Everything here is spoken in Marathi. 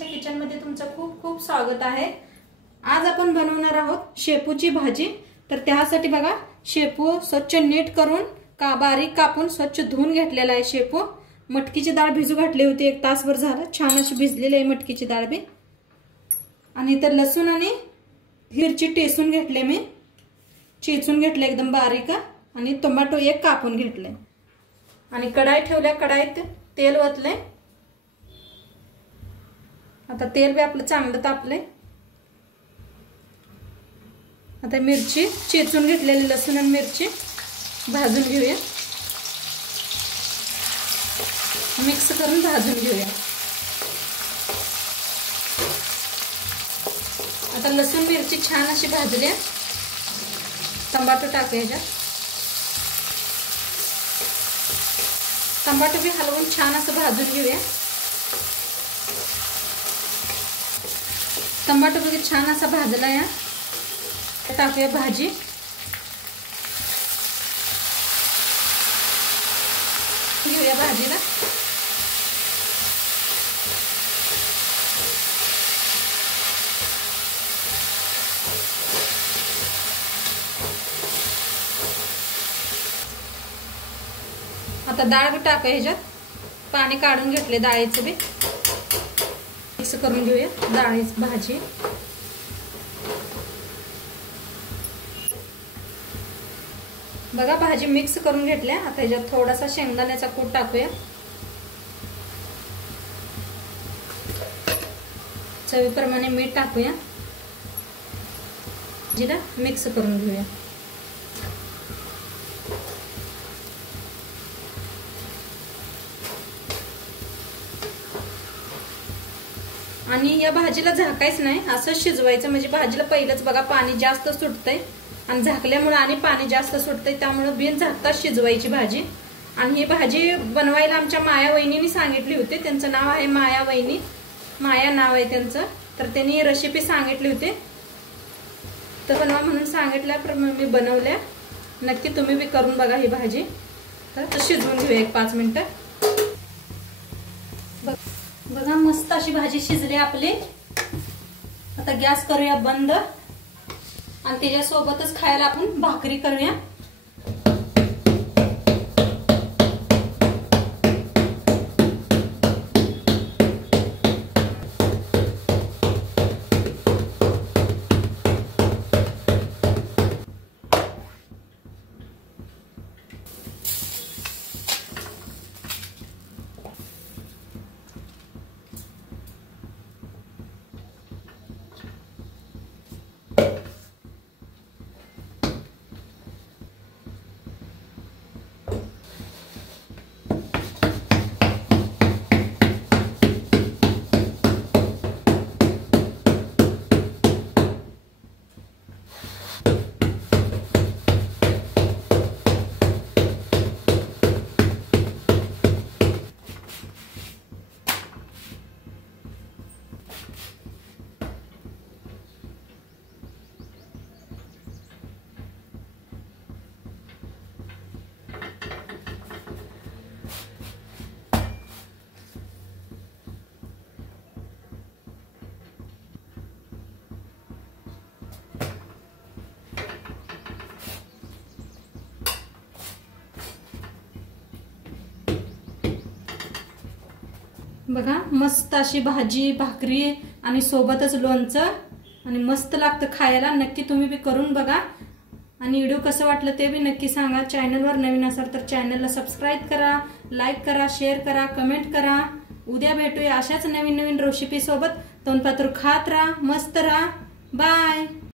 मनीषा किचन मध्ये तुमचं खूप खूप स्वागत आहे। आज आपण बनवणार आहोत शेपूची भाजी। तर त्यासाठी बघा शेपू स्वच्छ नीट करून बारीक कापून स्वच्छ धुवून घेतलेला आहे। शेपू मटकीची डाळ भिजू घातली होती, 1 तासभर झालं, छान अशी भिजलेली आहे मटकीची डाळ बी। आणि इतर लसूण आणि मिरची टेसून घेतले, मी चेचून घेतले एकदम बारीक, आणि टोमॅटो 1 कापून घेतले। आणि कढाई ठेवल्या, कढाईत तेल ओतले। आता तेल बी आपलं चांगलं तापले। आता मिरची चेचून घेतलेली लसूण आणि मिरची भाजून घेऊया, मिक्स करून भाजून घेऊया। आता लसूण मिरची छान अशी भाजली, टमाटर टाकूया ह्याच्यात। टमाटर बी हलवून छान असं भाजून घेऊया। टमाटर बघा छान असा भाजला या, टाकूया भाजी। घेऊया भाजीला। आता डाळ बी टाकूया ह्याच्यात, पाणी काढून घेतले डाळीचं बी, मिक्स करून घेऊया डाळीची भाजी। बघा भाजी मिक्स करून घेतल्या। आता ह्याच्यात थोडासा शेंगदाण्याचा कूट टाकूया, चवीप्रमाणे मीठ टाकूया, जिरा मिक्स करून घेऊया। आणि या भाजीला झाकायचं नाही, असं शिजवायचं, म्हणजे भाजीला पहिलंच बघा पाणी जास्त सुटतंय, आणि झाकल्यामुळे आणि पाणी जास्त सुटतंय, त्यामुळे बिन झाकता शिजवायची भाजी। आणि ही भाजी बनवायला आमच्या माया वहिनीने सांगितली होती, त्यांचं नाव आहे माया वहिनी, माया नाव आहे त्यांचं। तर त्यांनी रेसिपी सांगितली होती, तर बनवा म्हणून सांगितल्याप्रमाणे मी बनवल्या। नक्की तुम्ही बी करून बघा ही भाजी। तर शिजवून घेऊया 1-5 मिनिटं। बघा मस्त अशी भाजी शिजली आपली। आता गॅस करूया बंद, आणि त्याच्यासोबतच खायला आपण भाकरी करूया। बघा मस्त अशी भाजी, भाकरी आणि सोबतच लोणचं, आणि मस्त लागतं खायला। नक्की तुम्ही बी करून बघा, आणि व्हिडिओ कसं वाटलं ते बी नक्की सांगा। चॅनलवर नवीन असाल तर चॅनलला सबस्क्राईब करा, लाईक करा, शेअर करा, कमेंट करा। उद्या भेटूया अशाच नवीन नवीन रेसिपी सोबत। तोंडपात्र खात राहा, मस्त राहा, बाय।